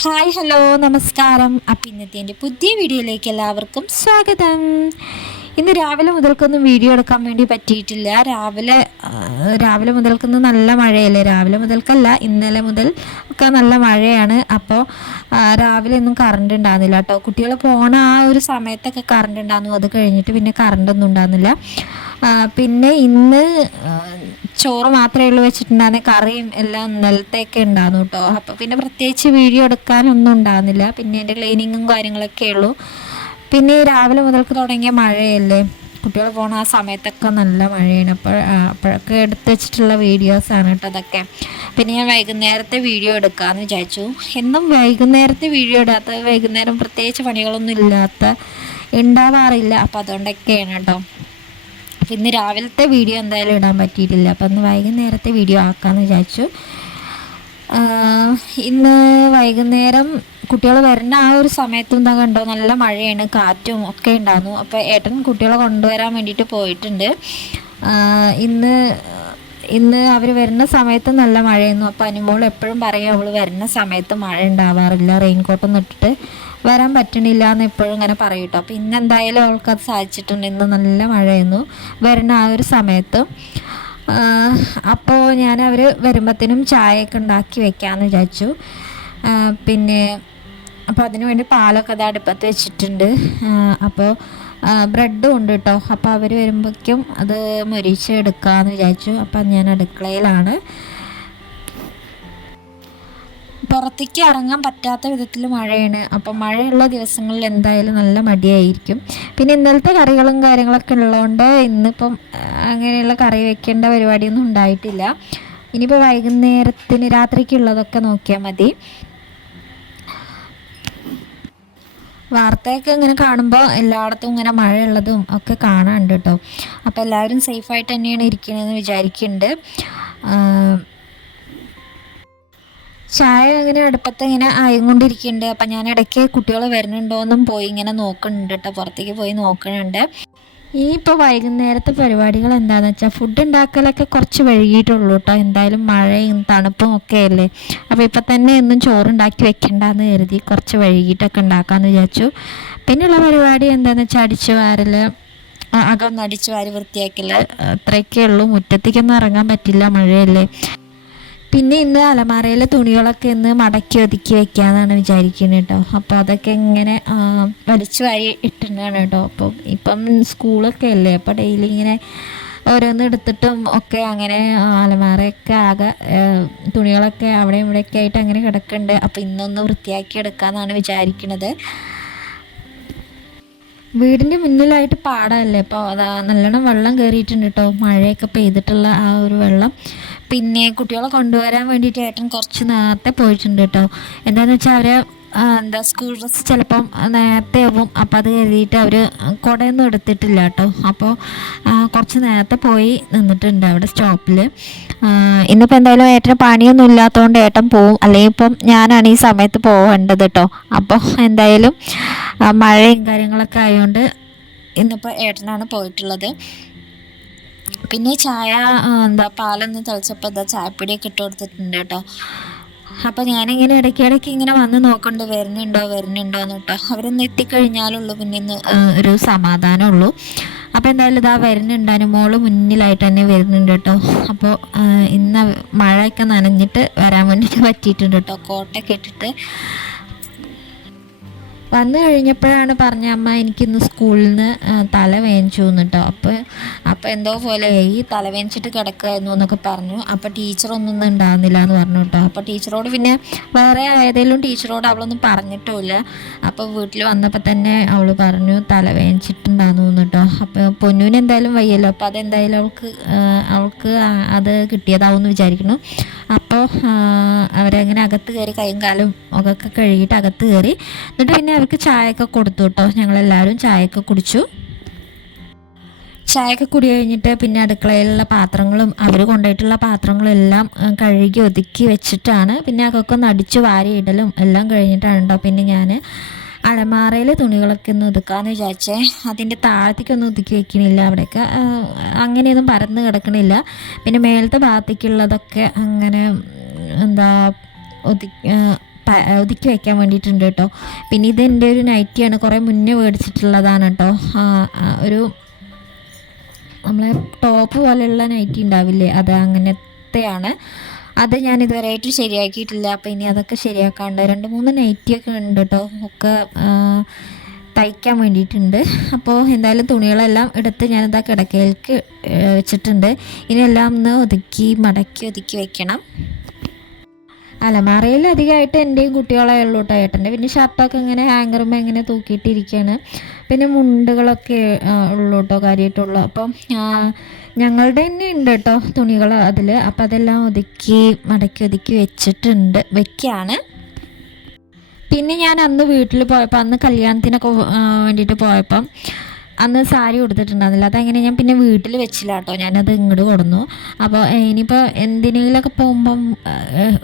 Hi hello നമസ്കാരം. അപ്പം ഇന്നത്തെ എന്റെ പുതിയ വീഡിയോയിലേക്ക് എല്ലാവർക്കും സ്വാഗതം. ഇന്ന് രാവിലെ മുതൽക്കൊന്നും വീഡിയോ എടുക്കാൻ വേണ്ടി പറ്റിയിട്ടില്ല. രാവിലെ രാവിലെ മുതൽക്കൊന്നും നല്ല മഴയല്ലേ? രാവിലെ മുതൽക്കല്ല ഇന്നലെ മുതൽ ഒക്കെ നല്ല മഴയാണ്. അപ്പോൾ രാവിലെ ഒന്നും കറണ്ട് ഉണ്ടാകുന്നില്ല കേട്ടോ. കുട്ടികൾ പോണ ആ ഒരു സമയത്തൊക്കെ കറണ്ട് ഉണ്ടാകുന്നു അത് കഴിഞ്ഞിട്ട് പിന്നെ കറണ്ടൊന്നും ഉണ്ടാകുന്നില്ല പിന്നെ ഇന്ന് ചോറ് മാത്രമേ ഉള്ളൂ വെച്ചിട്ടുണ്ടായിരുന്നെ. കറിയും എല്ലാം ഇന്നലത്തെയൊക്കെ ഉണ്ടായിരുന്നു കേട്ടോ അപ്പോൾ പിന്നെ പ്രത്യേകിച്ച് വീഡിയോ എടുക്കാനൊന്നും ഉണ്ടാകുന്നില്ല പിന്നെ എന്റെ ക്ലീനിങ്ങും കാര്യങ്ങളൊക്കെ ഉള്ളൂ. പിന്നെ രാവിലെ മുതൽക്ക് തുടങ്ങിയ മഴയല്ലേ? കുട്ടികൾ പോണ ആ സമയത്തൊക്കെ നല്ല മഴയാണ്. അപ്പോൾ അപ്പോഴൊക്കെ എടുത്തു വെച്ചിട്ടുള്ള വീഡിയോസാണ് കേട്ടോ അതൊക്കെ. പിന്നെ ഞാൻ വൈകുന്നേരത്തെ വീഡിയോ എടുക്കാമെന്ന് വിചാരിച്ചു. എന്നും വൈകുന്നേരത്തെ വീഡിയോ ഇടാത്ത വൈകുന്നേരം പ്രത്യേകിച്ച് പണികളൊന്നും ഇല്ലാത്ത ഉണ്ടാവാറില്ല. അപ്പോൾ അതുകൊണ്ടൊക്കെയാണ് കേട്ടോ ഇന്ന് രാവിലത്തെ വീഡിയോ എന്തായാലും ഇടാൻ പറ്റിയിട്ടില്ല. അപ്പം ഇന്ന് വൈകുന്നേരത്തെ വീഡിയോ ആക്കാമെന്ന് വിചാരിച്ചു. ഇന്ന് വൈകുന്നേരം കുട്ടികൾ വരുന്ന ആ ഒരു സമയത്തും എന്താ കണ്ടോ നല്ല മഴയാണ് കാറ്റും ഒക്കെ ഉണ്ടായിരുന്നു. അപ്പോൾ ഏട്ടൻ കുട്ടികളെ കൊണ്ടുവരാൻ വേണ്ടിയിട്ട് പോയിട്ടുണ്ട്. ഇന്ന് ഇന്ന് അവർ വരുന്ന സമയത്ത് നല്ല മഴയായിരുന്നു. അപ്പോൾ അനുമോൾ എപ്പോഴും പറയും അവൾ വരുന്ന സമയത്ത് മഴ ഉണ്ടാവാറില്ല റെയിൻ കോട്ടൊന്നും ഇട്ടിട്ട്. വരാൻ പറ്റണില്ല എന്ന് എപ്പോഴും ഇങ്ങനെ പറയും കേട്ടോ അപ്പോൾ ഇന്ന് എന്തായാലും അവൾക്ക് അത് സാധിച്ചിട്ടുണ്ട്. ഇന്ന് നല്ല മഴയായിരുന്നു. വരുന്ന ആ ഒരു സമയത്ത് അപ്പോൾ ഞാൻ അവർ വരുമ്പോഴത്തേനും ചായയൊക്കെ ഉണ്ടാക്കി വെക്കാമെന്ന് വിചാരിച്ചു. പിന്നെ അപ്പോൾ അതിന് വേണ്ടി പാലൊക്കെ അത് അടുപ്പത്ത് വെച്ചിട്ടുണ്ട്. അപ്പോൾ ബ്രെഡും ഉണ്ട് കേട്ടോ അപ്പോൾ അവർ വരുമ്പോഴേക്കും അത് മുരിച്ച് എടുക്കാമെന്ന് വിചാരിച്ചു. അപ്പം ഞാൻ അടുക്കളയിലാണ്. പുറത്തേക്ക് ഇറങ്ങാൻ പറ്റാത്ത വിധത്തിൽ മഴയാണ്. അപ്പം മഴയുള്ള ദിവസങ്ങളിൽ എന്തായാലും നല്ല മടിയായിരിക്കും. പിന്നെ ഇന്നലത്തെ കറികളും കാര്യങ്ങളൊക്കെ ഉള്ളതുകൊണ്ട് ഇന്നിപ്പം അങ്ങനെയുള്ള കറി വെക്കേണ്ട പരിപാടിയൊന്നും ഉണ്ടായിട്ടില്ല. ഇനിയിപ്പോൾ വൈകുന്നേരത്തിന് രാത്രിക്കുള്ളതൊക്കെ നോക്കിയാൽ മതി. വാർത്തയൊക്കെ ഇങ്ങനെ കാണുമ്പോൾ എല്ലായിടത്തും ഇങ്ങനെ മഴയുള്ളതും ഒക്കെ കാണാനുണ്ട് കേട്ടോ അപ്പോൾ എല്ലാവരും സേഫായിട്ട് തന്നെയാണ് ഇരിക്കണമെന്ന് വിചാരിക്കുന്നുണ്ട് ചായ അങ്ങനെ അടുപ്പത്ത് ഇങ്ങനെ ആയിക്കൊണ്ടിരിക്കുന്നുണ്ട് അപ്പം ഞാൻ ഇടയ്ക്ക് കുട്ടികൾ വരുന്നുണ്ടോ എന്നും പോയി ഇങ്ങനെ നോക്കുന്നുണ്ട് കേട്ടോ പുറത്തേക്ക് പോയി നോക്കുന്നുണ്ട് ഇനിയിപ്പോൾ വൈകുന്നേരത്തെ പരിപാടികൾ എന്താണെന്ന് വെച്ചാൽ ഫുഡ് ഉണ്ടാക്കലൊക്കെ കുറച്ച് വൈകിട്ടുള്ളൂ കേട്ടോ എന്തായാലും മഴയും തണുപ്പും ഒക്കെ അല്ലേ. അപ്പോൾ ഇപ്പം തന്നെ ഒന്നും ചോറുണ്ടാക്കി വെക്കണ്ടെന്ന് കരുതി കുറച്ച് വൈകിട്ടൊക്കെ ഉണ്ടാക്കാമെന്ന് വിചാരിച്ചു. പിന്നെയുള്ള പരിപാടി എന്താണെന്ന് വെച്ചാൽ അടിച്ചു വാരൽ അകം അടിച്ചു വാരി വൃത്തിയാക്കൽ അത്രയൊക്കെ ഉള്ളൂ. മുറ്റത്തേക്കൊന്നും ഇറങ്ങാൻ പറ്റില്ല മഴയല്ലേ. പിന്നെ ഇന്ന് അലമാരയിലെ തുണികളൊക്കെ ഇന്ന് മടക്കി ഒതുക്കി വെക്കാന്നാണ് വിചാരിക്കുന്നത് കേട്ടോ അപ്പോൾ അതൊക്കെ ഇങ്ങനെ വലിച്ചു വാരി ഇട്ടിട്ടാണ് കേട്ടോ അപ്പം ഇപ്പം സ്കൂളൊക്കെ അല്ലേ അപ്പോൾ ഡെയിലി ഇങ്ങനെ ഓരോന്ന് എടുത്തിട്ടും ഒക്കെ അങ്ങനെ അലമാരയൊക്കെ ആകെ തുണികളൊക്കെ അവിടെ ഇവിടെയൊക്കെ ആയിട്ട് അങ്ങനെ കിടക്കുന്നുണ്ട് അപ്പോൾ ഇന്നൊന്ന് വൃത്തിയാക്കി എടുക്കാമെന്നാണ് വിചാരിക്കുന്നത് വീടിന്റെ മുന്നിലായിട്ട് പാടമല്ലേ അപ്പോൾ അതാ നല്ലോണം വെള്ളം കയറിയിട്ടുണ്ട് കേട്ടോ മഴയൊക്കെ പെയ്തിട്ടുള്ള ആ ഒരു വെള്ളം. പിന്നെ കുട്ടികളെ കൊണ്ടുവരാൻ വേണ്ടിയിട്ട് ഏട്ടൻ കുറച്ച് നേരത്തെ പോയിട്ടുണ്ട് കേട്ടോ. എന്താണെന്ന് വെച്ചാൽ അവർ എന്താ സ്കൂൾ ഡ്രസ്സ് ചിലപ്പം നേരത്തെ ആവും. അപ്പോൾ അത് കരുതിയിട്ട് അവർ കുടയൊന്നും എടുത്തിട്ടില്ല കേട്ടോ. അപ്പോൾ കുറച്ച് നേരത്തെ പോയി നിന്നിട്ടുണ്ട് അവിടെ സ്റ്റോപ്പിൽ ഇന്നിപ്പോൾ എന്തായാലും ഏട്ടന് പണിയൊന്നും ഇല്ലാത്തതുകൊണ്ട് ഏട്ടൻ പോവും. അല്ലെങ്കിൽ ഇപ്പം ഞാനാണ് ഈ സമയത്ത് പോവേണ്ടത് കേട്ടോ. അപ്പോൾ എന്തായാലും മഴയും കാര്യങ്ങളൊക്കെ ആയതുകൊണ്ട് ഇന്നിപ്പോൾ ഏട്ടനാണ് പോയിട്ടുള്ളത്. പിന്നെ ചായ എന്താ പാലൊന്ന് തിളച്ചപ്പോൾ എന്താ ചായപ്പൊടിയൊക്കെ ഇട്ട് കൊടുത്തിട്ടുണ്ട് കേട്ടോ. അപ്പം ഞാനിങ്ങനെ ഇടയ്ക്കിടയ്ക്ക് ഇങ്ങനെ വന്ന് നോക്കണ്ട് വരുന്നുണ്ടോ വരുന്നുണ്ടോ എന്ന് കേട്ടോ. അവരൊന്ന് എത്തിക്കഴിഞ്ഞാലുള്ളൂ പിന്നെ ഇന്ന് ഒരു സമാധാനമുള്ളൂ. അപ്പോൾ എന്തായാലും ഇതാ വരുന്നുണ്ട് മോൾ മുന്നിലായിട്ട് തന്നെ വരുന്നുണ്ട് കേട്ടോ. അപ്പോൾ ഇന്ന് മഴയൊക്കെ നനഞ്ഞിട്ട് വരാൻ വേണ്ടിയിട്ട് പറ്റിയിട്ടുണ്ട് കേട്ടോ കോട്ടൊക്കെ ഇട്ടിട്ട്. വന്നു കഴിഞ്ഞപ്പോഴാണ് പറഞ്ഞ അമ്മ എനിക്കിന്ന് സ്കൂളിൽ നിന്ന് തല വേനിച്ചു എന്ന് കേട്ടോ അപ്പോൾ അപ്പോൾ എന്തോ പോലെ ഈ തല വേനിച്ചിട്ട് കിടക്കുമായിരുന്നു എന്നൊക്കെ പറഞ്ഞു. അപ്പോൾ ടീച്ചറൊന്നും ഉണ്ടാകുന്നില്ല എന്ന് പറഞ്ഞു കേട്ടോ അപ്പോൾ ടീച്ചറോട് പിന്നെ വേറെ ഏതെങ്കിലും ടീച്ചറോട് അവളൊന്നും പറഞ്ഞിട്ടുമില്ല അപ്പോൾ വീട്ടിൽ വന്നപ്പോൾ തന്നെ അവൾ പറഞ്ഞു തല വേനിച്ചിട്ടുണ്ടാകുന്നു കേട്ടോ അപ്പോൾ പൊന്നൂന് എന്തായാലും വയ്യല്ലോ. അപ്പോൾ അതെന്തായാലും അവൾക്ക് അവൾക്ക് അത് കിട്ടിയതാവും എന്ന് വിചാരിക്കുന്നു. അപ്പോൾ അവരങ്ങനെ അകത്ത് കയറി കൈയും കാലും ഒക്കെ കഴുകിയിട്ട് അകത്ത് കയറി. എന്നിട്ട് പിന്നെ അവർക്ക് ചായയൊക്കെ കൊടുത്തു കേട്ടോ. ഞങ്ങളെല്ലാവരും ചായയൊക്കെ കുടിച്ചു. ചായയൊക്കെ കുടി കഴിഞ്ഞിട്ട് പിന്നെ അടുക്കളയിലുള്ള പാത്രങ്ങളും അവർ കൊണ്ടുപോയിട്ടുള്ള പാത്രങ്ങളും എല്ലാം കഴുകി ഒതുക്കി വെച്ചിട്ടാണ്. പിന്നെ അതൊക്കെ ഒന്ന് വാരിയിടലും എല്ലാം കഴിഞ്ഞിട്ടാണ് കേട്ടോ പിന്നെ ഞാൻ അലമാറയിൽ തുണികളൊക്കെ ഒന്ന് ഒതുക്കാമെന്ന് വിചാരിച്ചേ. അതിന്റെ താഴത്തേക്കൊന്നും ഒതുക്കി വെക്കണില്ല അവിടെയൊക്കെ. അങ്ങനെയൊന്നും പരന്ന് കിടക്കണില്ല. പിന്നെ മേലത്തെ ഭാഗത്തേക്കുള്ളതൊക്കെ അങ്ങനെ എന്താ ഒതുക്കി ഒതുക്കി വയ്ക്കാൻ വേണ്ടിയിട്ടുണ്ട് കേട്ടോ. പിന്നെ ഇത് എന്റെ ഒരു നൈറ്റിയാണ്. കുറേ മുന്നേ മേടിച്ചിട്ടുള്ളതാണ് കേട്ടോ. ഒരു നമ്മളെ ടോപ്പ് പോലെയുള്ള നൈറ്റി ഉണ്ടാവില്ലേ? അത് അങ്ങനത്തെയാണ്. അത് ഞാൻ ഇതുവരെയായിട്ട് ശരിയാക്കിയിട്ടില്ല. അപ്പോൾ ഇനി അതൊക്കെ ശരിയാക്കാണ്ട് രണ്ട് മൂന്ന് നൈറ്റിയൊക്കെ ഉണ്ട് കേട്ടോ ഒക്കെ തയ്ക്കാൻ വേണ്ടിയിട്ടുണ്ട്. അപ്പോൾ എന്തായാലും തുണികളെല്ലാം എടുത്ത് ഞാനിതാ കിടക്കയിലേക്ക് വെച്ചിട്ടുണ്ട്. ഇനി എല്ലാം ഒന്ന് ഒതുക്കി മടക്കി ഒതുക്കി വെക്കണം. അലമാറയിൽ അധികമായിട്ട് എന്റെയും കുട്ടികളെ ഉള്ളൂ കേട്ടോ ഏട്ടന്റെ പിന്നെ ഷർട്ടൊക്കെ ഇങ്ങനെ ഹാങ്കറുമ്പോൾ ഇങ്ങനെ തൂക്കിയിട്ടിരിക്കുകയാണ് പിന്നെ മുണ്ടുകളൊക്കെ ഉള്ളൂ കേട്ടോ കാര്യമായിട്ടുള്ളൂ അപ്പം ഞങ്ങളുടെ തന്നെ ഉണ്ട് കേട്ടോ തുണികൾ അതിൽ അപ്പം അതെല്ലാം ഒതുക്കി മടക്കി ഒതുക്കി വെച്ചിട്ടുണ്ട്. വെക്കുകയാണ് പിന്നെ ഞാൻ അന്ന് വീട്ടിൽ പോയപ്പോൾ അന്ന് കല്യാണത്തിനൊക്കെ വേണ്ടിയിട്ട് പോയപ്പം അന്ന് സാരി കൊടുത്തിട്ടുണ്ടായിരുന്നില്ല അതങ്ങനെ ഞാൻ പിന്നെ വീട്ടിൽ വെച്ചില്ല കേട്ടോ ഞാനത് ഇങ്ങോട്ട് കൊടുന്നു. അപ്പോൾ ഇനിയിപ്പോൾ എന്തിനെങ്കിലുമൊക്കെ പോകുമ്പം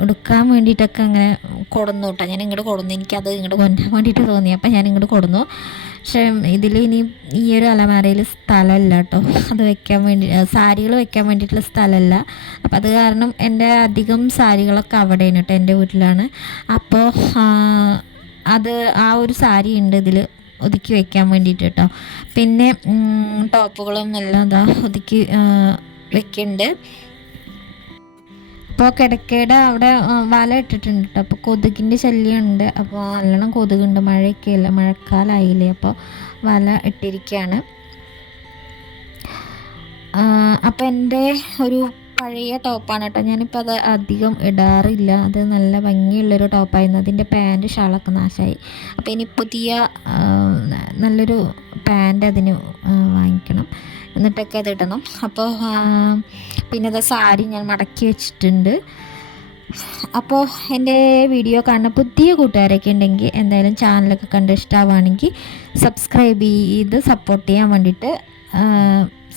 എടുക്കാൻ വേണ്ടിയിട്ടൊക്കെ അങ്ങനെ കൊടുന്നു കേട്ടോ ഞാൻ ഇങ്ങോട്ട് കൊടുന്നു. എനിക്കത് ഇങ്ങോട്ട് കൊണ്ടാൻ വേണ്ടിയിട്ട് തോന്നി. അപ്പോൾ ഞാൻ ഇങ്ങോട്ട് കൊടുന്നു. പക്ഷേ ഇതിൽ ഇനി ഈ ഒരു അലമാരയിൽ സ്ഥലമല്ല കേട്ടോ അത് വെക്കാൻ വേണ്ടി സാരികൾ വെക്കാൻ വേണ്ടിയിട്ടുള്ള സ്ഥലമല്ല അപ്പോൾ അത് കാരണം എന്റെ അധികം സാരികളൊക്കെ അവിടെയാണ് കേട്ടോ എന്റെ വീട്ടിലാണ്. അപ്പോൾ അത് ആ ഒരു സാരി ഉണ്ട് ഇതിൽ ഒതുക്കി വെക്കാൻ വേണ്ടിയിട്ട് കേട്ടോ പിന്നെ ടോപ്പുകളും എല്ലാം ഇതാ ഒതുക്കി വെക്കുന്നുണ്ട് അപ്പോൾ കിടക്കയുടെ അവിടെ വല ഇട്ടിട്ടുണ്ട് കേട്ടോ അപ്പോൾ കൊതുകിന്റെ ശല്യമുണ്ട്. അപ്പോൾ നല്ലോണം കൊതുകുണ്ട്. മഴയൊക്കെ അല്ല മഴക്കാലമായില്ലേ അപ്പോൾ വല ഇട്ടിരിക്കുകയാണ് അപ്പോൾ എന്റെ ഒരു പഴയ ടോപ്പാണ് കേട്ടോ ഞാനിപ്പോൾ അത് അധികം ഇടാറില്ല. അത് നല്ല ഭംഗിയുള്ളൊരു ടോപ്പായിരുന്നു. അതിന്റെ പാന്റ് ഷാളൊക്കെ നാശമായി അപ്പോൾ ഇനി പുതിയ നല്ലൊരു പാന്റ് അതിന് വാങ്ങിക്കണം. എന്നിട്ടൊക്കെ അത് ഇടണം. അപ്പോൾ പിന്നെ അത് സാരി ഞാൻ മടക്കി വെച്ചിട്ടുണ്ട്. അപ്പോൾ എന്റെ വീഡിയോ കാണുന്ന പുതിയ കൂട്ടുകാരൊക്കെ ഉണ്ടെങ്കിൽ എന്തായാലും ചാനലൊക്കെ കണ്ട് ഇഷ്ടമാവുകയാണെങ്കിൽ സബ്സ്ക്രൈബ് ചെയ്ത് സപ്പോർട്ട് ചെയ്യാൻ വേണ്ടിയിട്ട്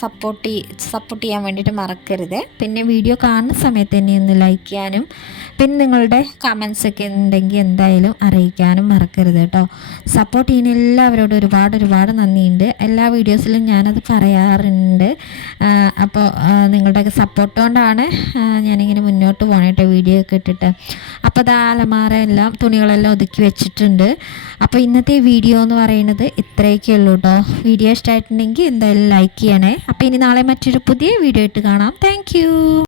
സപ്പോർട്ട് സപ്പോർട്ട് ചെയ്യാൻ വേണ്ടിയിട്ട് മറക്കരുത്. പിന്നെ വീഡിയോ കാണുന്ന സമയത്ത് തന്നെ ഒന്ന് ലൈക്ക് ചെയ്യാനും പിന്നെ നിങ്ങളുടെ കമൻസ് ഒക്കെ ഉണ്ടെങ്കിൽ എന്തായാലും അറിയിക്കാനും മറക്കരുത് കേട്ടോ. സപ്പോർട്ട് ചെയ്യുന്ന എല്ലാവരോടും ഒരുപാട് ഒരുപാട് നന്ദിയുണ്ട്. എല്ലാ വീഡിയോസിലും ഞാനത് പറയാറുണ്ട്. അപ്പോൾ നിങ്ങളുടെയൊക്കെ സപ്പോർട്ട് കൊണ്ടാണ് ഞാനിങ്ങനെ മുന്നോട്ട് വീഡിയോ ഇട്ടിട്ട്. അപ്പോൾ അത് അലമാറ എല്ലാം തുണികളെല്ലാം ഒതുക്കി വെച്ചിട്ടുണ്ട്. അപ്പോൾ ഇന്നത്തെ വീഡിയോ എന്ന് പറയുന്നത് ഇത്രയൊക്കെ ഉള്ളൂ കേട്ടോ വീഡിയോ ഇഷ്ടമായിട്ടുണ്ടെങ്കിൽ എന്തായാലും ലൈക്ക് ചെയ്യണേ. അപ്പോൾ ഇനി നാളെ മറ്റൊരു പുതിയ വീഡിയോ ഇട്ട് കാണാം. താങ്ക്